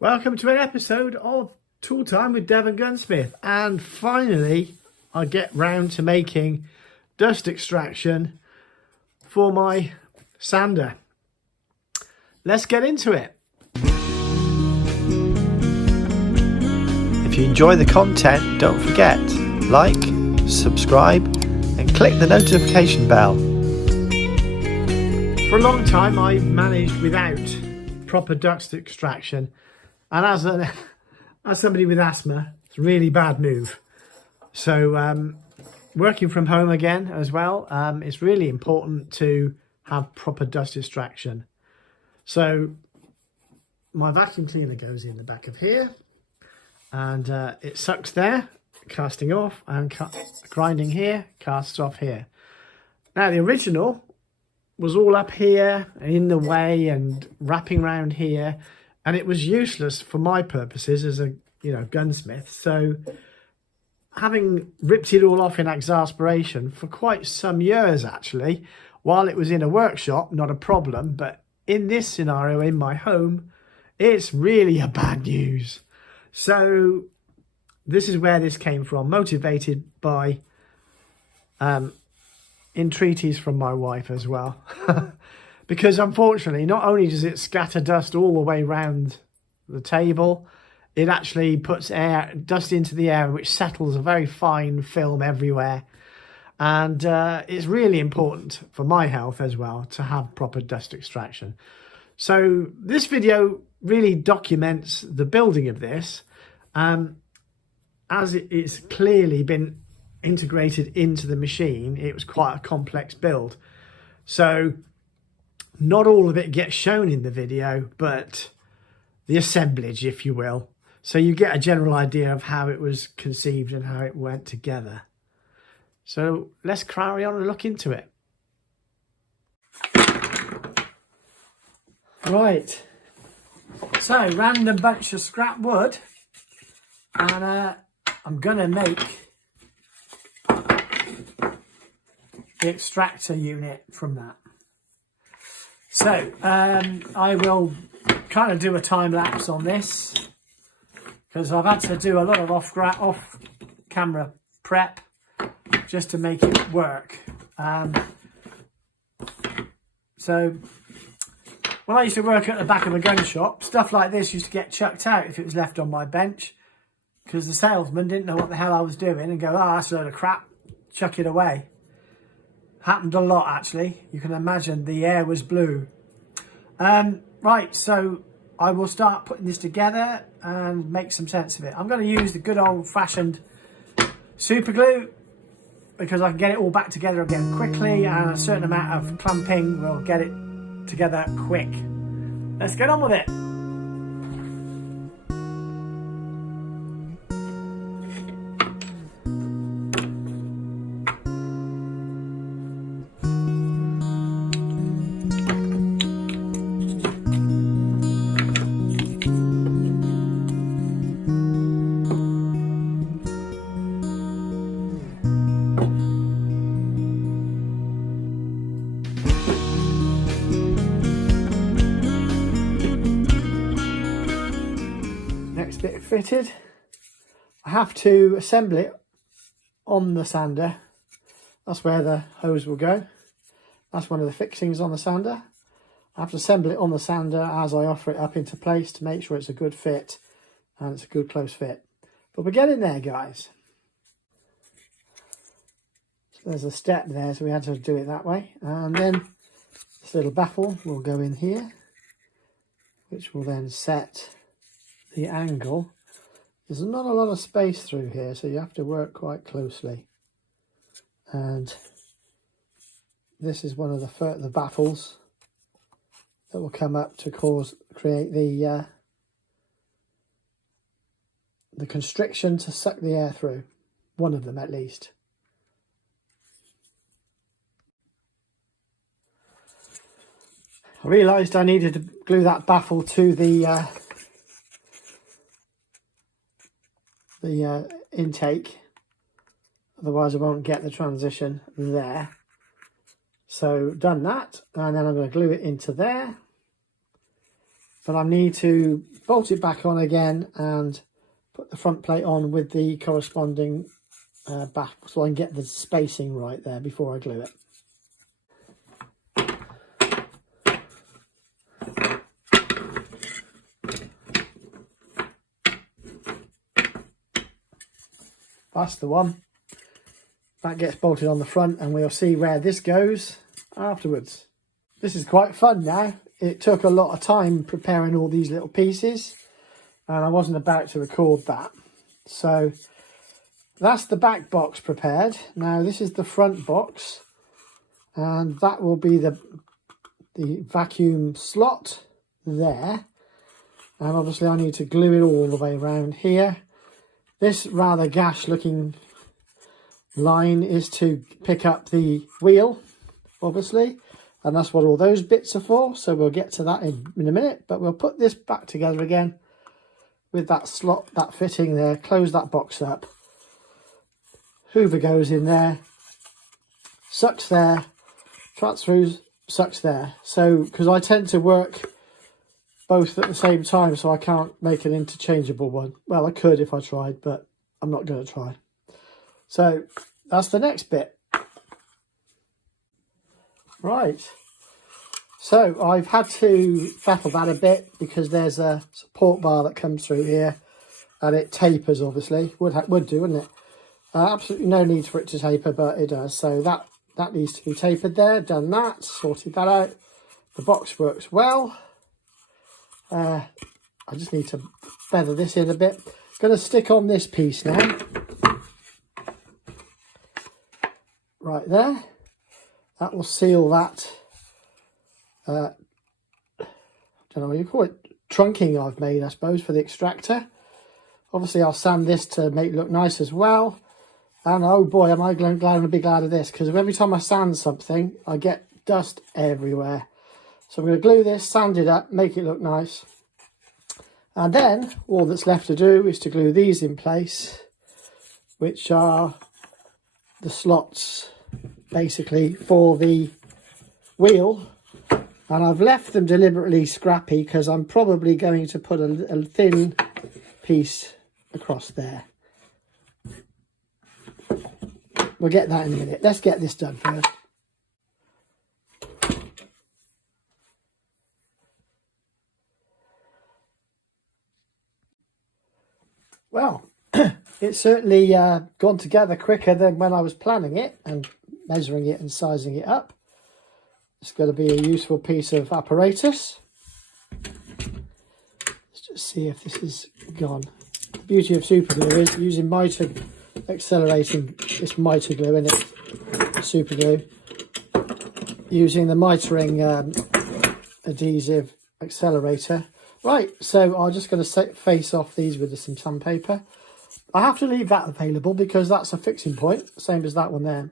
Welcome to an episode of Tool Time with Devongunsmith, and finally I get round to making dust extraction for my sander. Let's get into it. If you enjoy the content, don't forget, like, subscribe and click the notification bell. For a long time I've managed without proper dust extraction, and as somebody with asthma, it's a really bad move. So working from home again as well, it's really important to have proper dust extraction. So my vacuum cleaner goes in the back of here, and it sucks there, casting off, and grinding here, casts off here. Now the original was all up here in the way and wrapping around here, and it was useless for my purposes as a gunsmith. So having ripped it all off in exasperation for quite some years actually, while it was in a workshop, not a problem, but in this scenario in my home, it's really a bad news. So this is where this came from, motivated by entreaties from my wife as well. Because unfortunately, not only does it scatter dust all the way around the table, it actually puts dust into the air, which settles a very fine film everywhere. And it's really important for my health as well to have proper dust extraction. So this video really documents the building of this, as it's clearly been integrated into the machine. It was quite a complex build, so not all of it gets shown in the video, but the assemblage, if you will, so you get a general idea of how it was conceived and how it went together. So let's carry on and look into it. Right, so random bunch of scrap wood, and I'm gonna make the extractor unit from that. So I will kind of do a time lapse on this because I've had to do a lot of off camera prep just to make it work. So when I used to work at the back of a gun shop, stuff like this used to get chucked out if it was left on my bench, because the salesman didn't know what the hell I was doing and go, "Oh, that's a load of crap, chuck it away." Happened a lot actually. You can imagine the air was blue. Right, so I will start putting this together and make some sense of it. I'm going to use the good old-fashioned super glue because I can get it all back together again quickly, and a certain amount of clumping will get it together quick. Let's get on with it. Bit fitted. I have to assemble it on the sander. That's where the hose will go. That's one of the fixings on the sander. I have to assemble it on the sander as I offer it up into place to make sure it's a good fit and it's a good close fit. But we're getting there, guys. So there's a step there, so we had to do it that way. And then this little baffle will go in here, which will then set the angle. There's not a lot of space through here, so you have to work quite closely. And this is one of the baffles that will come up to create the constriction to suck the air through. One of them at least. I realised I needed to glue that baffle to the intake, otherwise I won't get the transition there. So done that, and then I'm going to glue it into there, but I need to bolt it back on again and put the front plate on with the corresponding back, so I can get the spacing right there before I glue it. That's the one. That gets bolted on the front, and we'll see where this goes afterwards. This is quite fun now. It took a lot of time preparing all these little pieces, and I wasn't about to record that. So that's the back box prepared. Now this is the front box, and that will be the vacuum slot there. And obviously I need to glue it all the way around here. This rather gash looking line is to pick up the wheel, obviously, and that's what all those bits are for. So we'll get to that in a minute, but we'll put this back together again with that slot, that fitting there. Close that box up. Hoover goes in there, sucks there, transfers, sucks there. So because I tend to work both at the same time, so I can't make an interchangeable one. Well, I could if I tried, but I'm not going to try. So that's the next bit. Right. So I've had to feckle that a bit because there's a support bar that comes through here, and it tapers. Obviously, would do, wouldn't it? Absolutely no need for it to taper, but it does. So that needs to be tapered there. Done that. Sorted that out. The box works well. I just need to feather this in a bit. Going to stick on this piece now. Right there. That will seal that. Don't know what you call it. Trunking I've made, I suppose, for the extractor. Obviously, I'll sand this to make it look nice as well. And oh boy, am I glad and be glad of this, because every time I sand something, I get dust everywhere. So I'm going to glue this, sand it up, make it look nice. And then all that's left to do is to glue these in place, which are the slots basically for the wheel. And I've left them deliberately scrappy because I'm probably going to put a thin piece across there. We'll get that in a minute. Let's get this done first. Well, it's certainly gone together quicker than when I was planning it and measuring it and sizing it up. It's going to be a useful piece of apparatus. Let's just see if this is gone. The beauty of super glue is using mitre, accelerating this mitre glue in it, super glue, using the mitering adhesive accelerator. Right, so I'm just going to face off these with some sandpaper. I have to leave that available because that's a fixing point, same as that one there.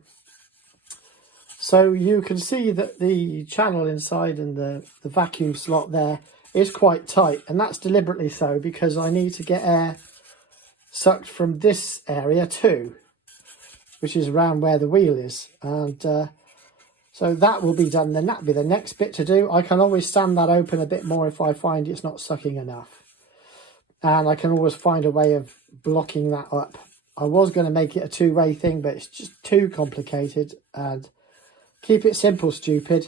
So you can see that the channel inside and the vacuum slot there is quite tight, and that's deliberately so because I need to get air sucked from this area too, which is around where the wheel is. And so that will be done, then that'll be the next bit to do. I can always sand that open a bit more if I find it's not sucking enough. And I can always find a way of blocking that up. I was going to make it a two-way thing, but it's just too complicated. And keep it simple, stupid.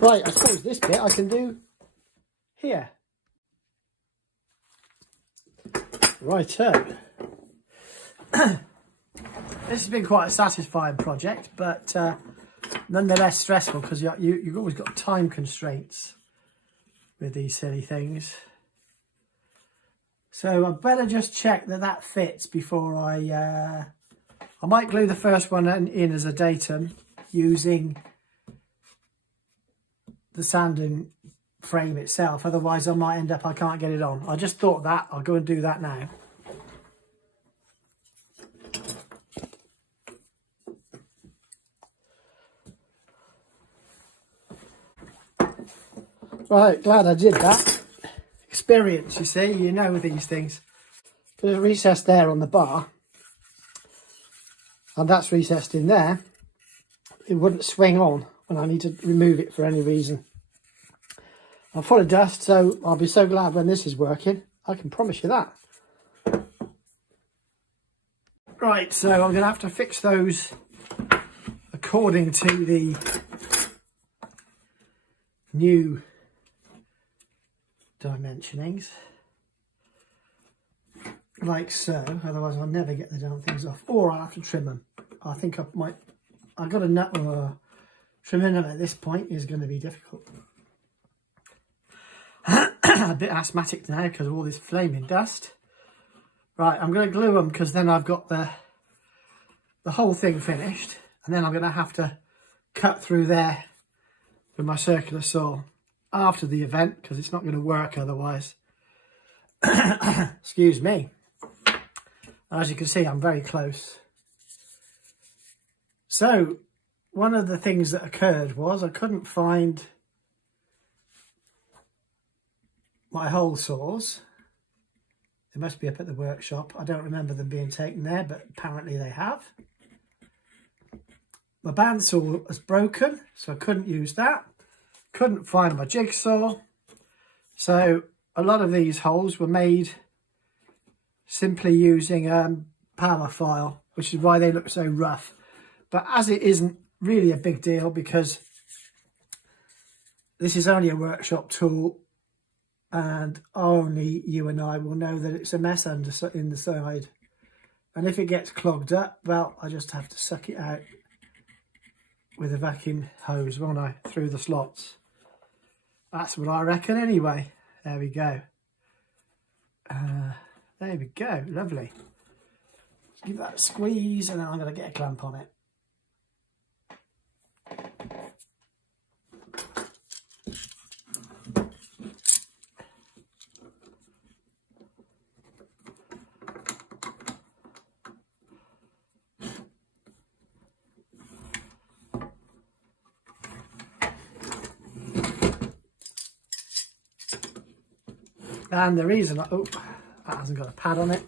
Right, I suppose this bit I can do here. Righto. This has been quite a satisfying project, but nonetheless stressful because you've always got time constraints with these silly things. So I better just check that fits before I might glue the first one in as a datum using the sanding frame itself. Otherwise I might end up, I can't get it on. I just thought that. I'll go and do that now. Right, glad I did that. Experience, you see, you know these things. There's a recess there on the bar, and that's recessed in there. It wouldn't swing on and I need to remove it for any reason. I'm full of dust, so I'll be so glad when this is working. I can promise you that. Right, so I'm going to have to fix those according to the new dimensionings, like so. Otherwise I'll never get the damn things off, or I'll have to trim them. I think I've got a nut, trimming them at this point is going to be difficult. A bit asthmatic now because of all this flaming dust. Right, I'm going to glue them because then I've got the whole thing finished, and then I'm going to have to cut through there with my circular saw after the event because it's not going to work otherwise. Excuse me. As you can see, I'm very close. So one of the things that occurred was I couldn't find my hole saws. They must be up at the workshop. I don't remember them being taken there, but apparently they have. My bandsaw was broken, so I couldn't use that. Couldn't find my jigsaw. So a lot of these holes were made simply using power file, which is why they look so rough. But as it isn't really a big deal because this is only a workshop tool, and only you and I will know that it's a mess in the side. And if it gets clogged up, well, I just have to suck it out with a vacuum hose, won't I, through the slots. That's what I reckon anyway. There we go. There we go, lovely. Let's give that a squeeze and then I'm going to get a clamp on it. And the reason, oh, that hasn't got a pad on it.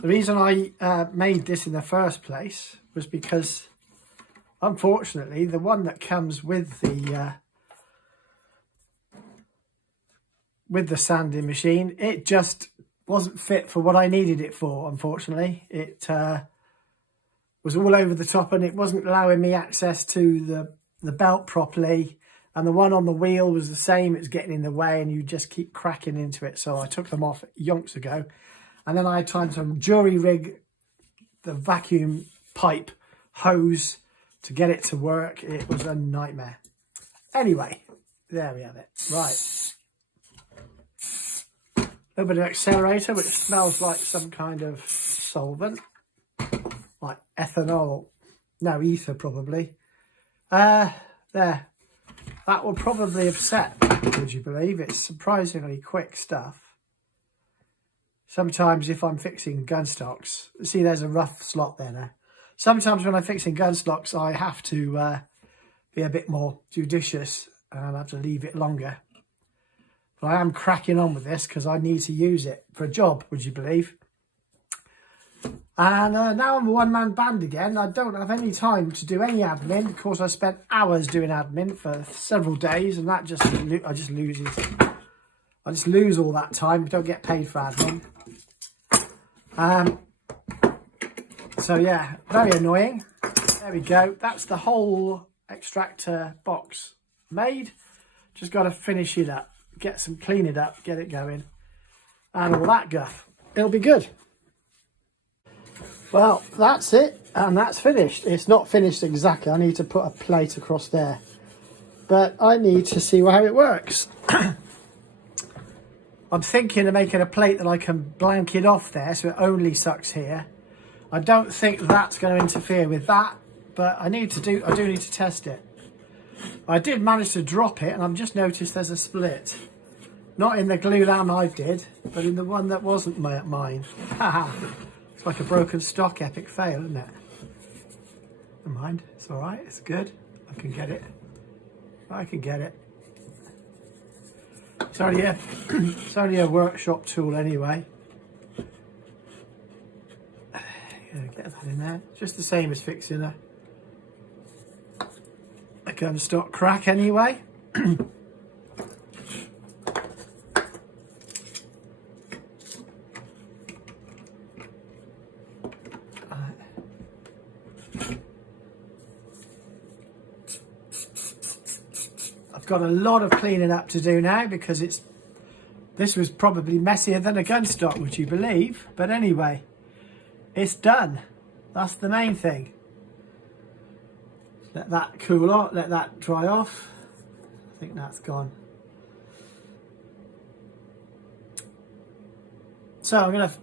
The reason I made this in the first place was because, unfortunately, the one that comes with the sanding machine, it just wasn't fit for what I needed it for. Unfortunately, it was all over the top, and it wasn't allowing me access to the belt properly. And the one on the wheel was the same. It was getting in the way and you just keep cracking into it. So I took them off yonks ago. And then I had time to jury rig the vacuum pipe hose to get it to work. It was a nightmare. Anyway, there we have it. Right. A little bit of accelerator, which smells like some kind of solvent. Like ethanol. No, ether probably. There. That will probably have set, would you believe? It's surprisingly quick stuff. Sometimes if I'm fixing gun stocks, see there's a rough slot there now. Sometimes when I'm fixing gun stocks, I have to be a bit more judicious and I have to leave it longer. But I am cracking on with this because I need to use it for a job, would you believe? And now I'm a one-man band again. I don't have any time to do any admin. Of course, I spent hours doing admin for several days, and that I just lose all that time. Don't get paid for admin. So yeah, very annoying. There we go. That's the whole extractor box made. Just got to finish it up, clean it up, get it going, and all that guff. It'll be good. Well, that's it, and that's finished. It's not finished exactly. I need to put a plate across there, but I need to see how it works. I'm thinking of making a plate that I can blank it off there so it only sucks here. I don't think that's going to interfere with that, but I do need to test it. I did manage to drop it, and I've just noticed there's a split. Not in the glue lamp I did, but in the one that wasn't mine. Haha. It's like a broken stock epic fail, isn't it? Never mind, it's all right, it's good. I can get it. I can get it. It's only a workshop tool anyway. Get that in there. Just the same as fixing a gun stock crack anyway. I've got a lot of cleaning up to do now because this was probably messier than a gun stock, would you believe? But anyway, it's done. That's the main thing. Let that cool off, let that dry off. I think that's gone. So I'm going to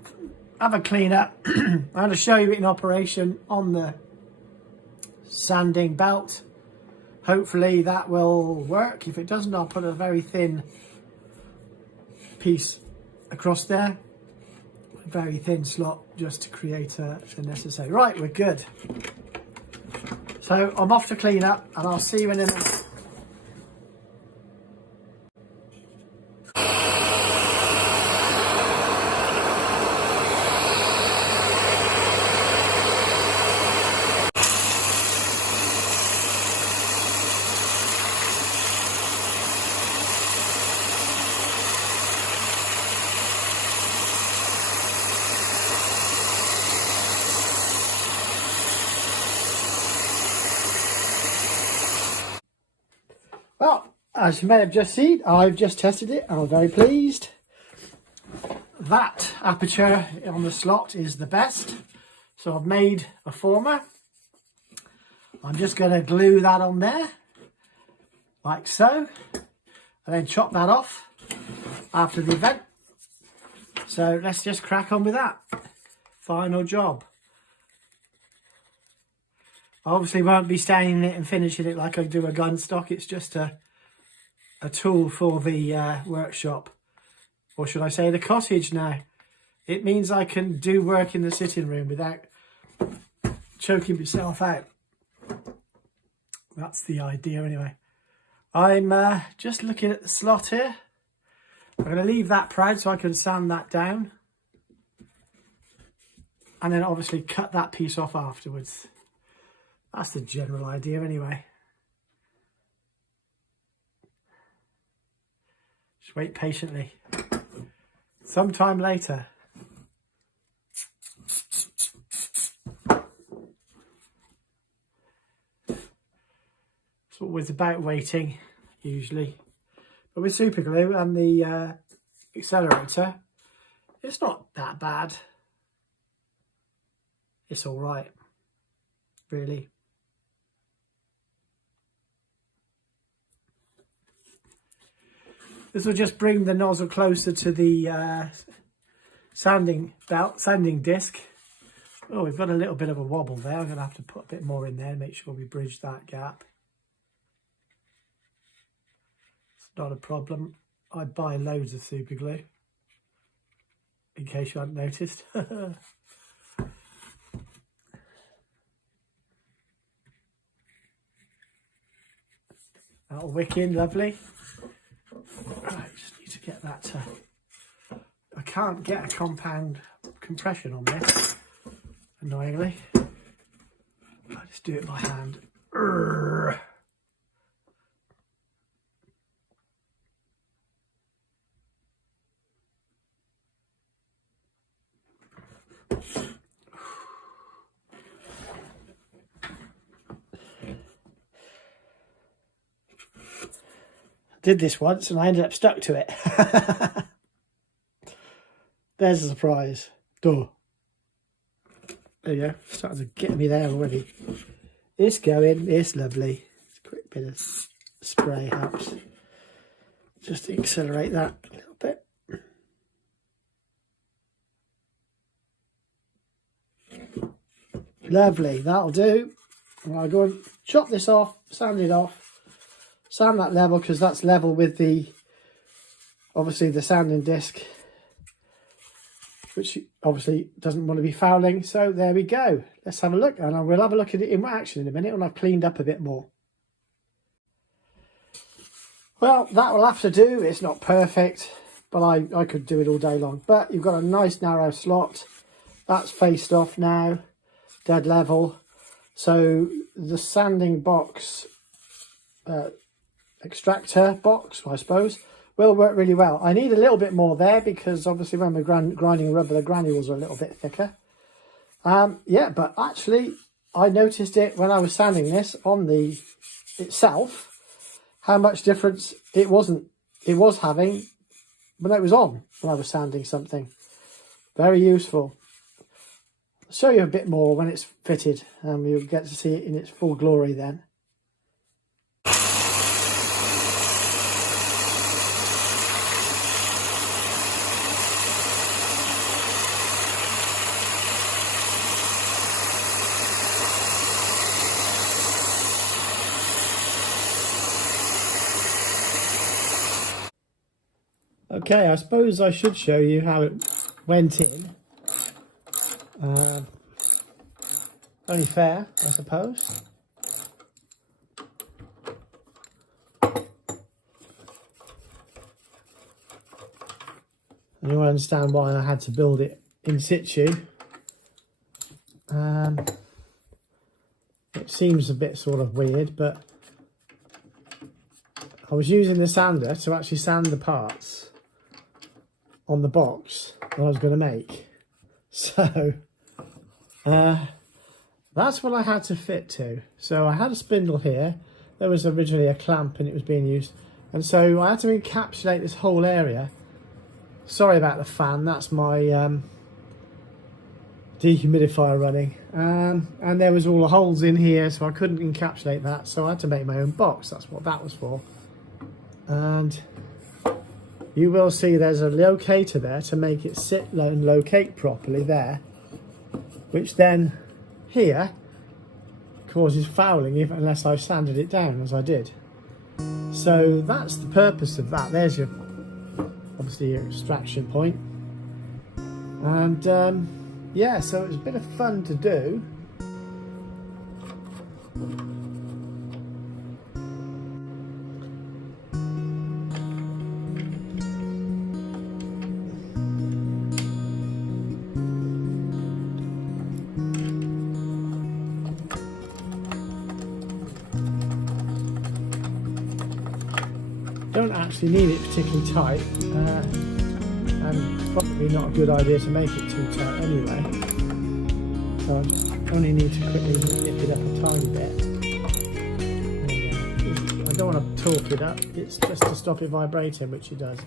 have a clean up. I'm going to show you it in operation on the sanding belt. Hopefully that will work. If it doesn't, I'll put a very thin piece across there. A very thin slot just to create the necessary. Right, we're good. So I'm off to clean up and I'll see you in a minute. Well, as you may have just seen, I've just tested it and I'm very pleased. That aperture on the slot is the best. So I've made a former. I'm just going to glue that on there, like so, and then chop that off after the event. So let's just crack on with that. Final job. I obviously won't be staining it and finishing it like I do a gun stock. It's just a tool for the workshop, or should I say the cottage now. It means I can do work in the sitting room without choking myself out. That's the idea anyway. I'm just looking at the slot here. I'm going to leave that proud so I can sand that down. And then obviously cut that piece off afterwards. That's the general idea anyway. Just wait patiently. Sometime later. It's always about waiting, usually. But with super glue and the accelerator, it's not that bad. It's all right, really. This will just bring the nozzle closer to the sanding disc. Oh, we've got a little bit of a wobble there. I'm going to have to put a bit more in there, make sure we bridge that gap. It's not a problem. I buy loads of super glue, in case you hadn't noticed. That'll wick in lovely. Right, just need to get that to... I can't get a compound compression on this, annoyingly. I just do it by hand. Urgh. Did this once and I ended up stuck to it. There's a surprise. Duh. There you go. Starting to get me there already. It's going. It's lovely. It's a quick bit of spray helps. Just to accelerate that a little bit. Lovely. That'll do. And I'll go and chop this off, sand it off. Sand that level because that's level with the, obviously, the sanding disc, which obviously doesn't want to be fouling. So there we go. Let's have a look, and we'll have a look at it in action in a minute when I've cleaned up a bit more. Well, that will have to do. It's not perfect, but I could do it all day long. But you've got a nice narrow slot. That's faced off now, dead level. So the sanding box extractor box, I suppose, will work really well. I need a little bit more there because obviously when we're grinding rubber, the granules are a little bit thicker. Yeah, but actually I noticed it when I was sanding this on the itself, how much difference it was having when it was on, when I was sanding something. Very useful. I'll show you a bit more when it's fitted, and you'll get to see it in its full glory then. Okay, I suppose I should show you how it went in. Only fair, I suppose. And you'll understand why I had to build it in situ. It seems a bit sort of weird, but I was using the sander to actually sand the parts on the box that I was going to make. So that's what I had to fit to. So I had a spindle here. There was originally a clamp and it was being used. And so I had to encapsulate this whole area. Sorry about the fan, that's my dehumidifier running. And there was all the holes in here, so I couldn't encapsulate that. So I had to make my own box, that's what that was for. And you will see there's a locator there to make it sit and locate properly there, which then here causes fouling unless I've sanded it down, as I did. So that's the purpose of that. There's your, obviously, your extraction point. And yeah, so it was a bit of fun to do. Don't actually need it particularly tight, and probably not a good idea to make it too tight anyway. So I only need to quickly nip it up a tiny bit. I don't want to torque it up, it's just to stop it vibrating, which it does.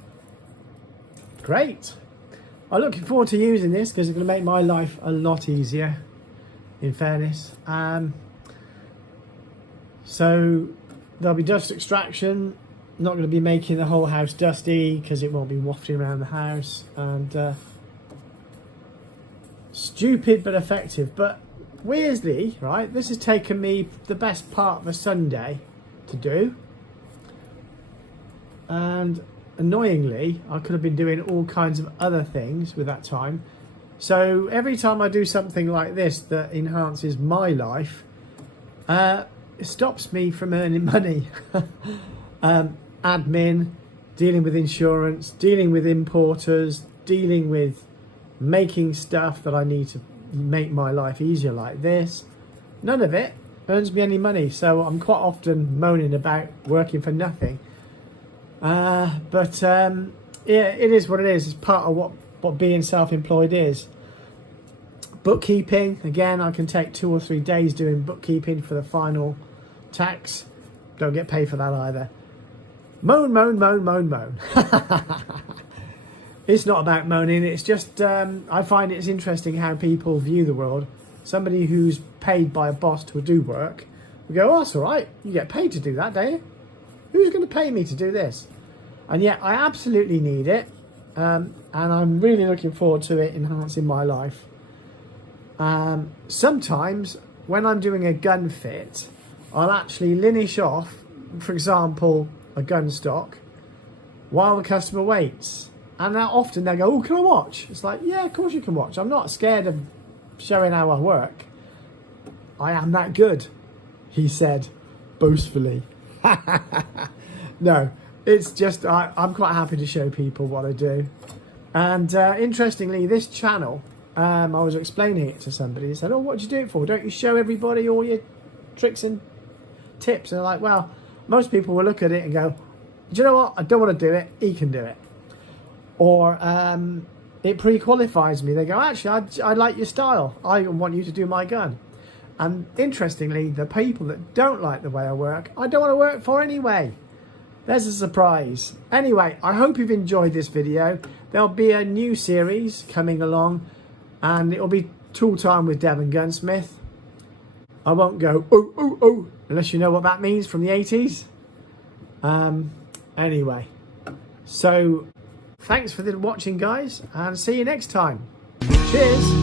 Great! I'm looking forward to using this because it's going to make my life a lot easier, in fairness. So there'll be dust extraction. Not going to be making the whole house dusty because it won't be wafting around the house, and stupid but effective. But weirdly, right, this has taken me the best part of a Sunday to do, and annoyingly I could have been doing all kinds of other things with that time. So every time I do something like this that enhances my life, it stops me from earning money. Admin, dealing with insurance, dealing with importers, dealing with making stuff that I need to make my life easier like this. None of it earns me any money, so I'm quite often moaning about working for nothing. But yeah, it is what it is. It's part of what being self-employed is. Bookkeeping, again, I can take 2 or 3 days doing bookkeeping for the final tax. Don't get paid for that either. Moan, moan, moan, moan, moan. It's not about moaning, it's just I find it's interesting how people view the world. Somebody who's paid by a boss to do work, we go, oh, that's all right, you get paid to do that, don't you? Who's going to pay me to do this? And yet I absolutely need it, and I'm really looking forward to it enhancing my life. Sometimes when I'm doing a gun fit, I'll actually linish off, for example, a gun stock while the customer waits, and now often they go, oh, can I watch? It's like, yeah, of course you can watch. I'm not scared of showing how I work. I am that good, he said boastfully. No, it's just I'm quite happy to show people what I do. And interestingly, this channel, I was explaining it to somebody. He said, oh, what do you do it for? Don't you show everybody all your tricks and tips? And they're like, well, Most people will look at it and go, do you know what? I don't want to do it. He can do it. Or it pre-qualifies me. They go, actually, I like your style. I want you to do my gun. And interestingly, the people that don't like the way I work, I don't want to work for anyway. There's a surprise. Anyway, I hope you've enjoyed this video. There'll be a new series coming along, and it'll be Tool Time with Devongunsmith. I won't go, oh, oh, oh, unless you know what that means from the 80s. Anyway, so thanks for watching, guys, and see you next time. Cheers.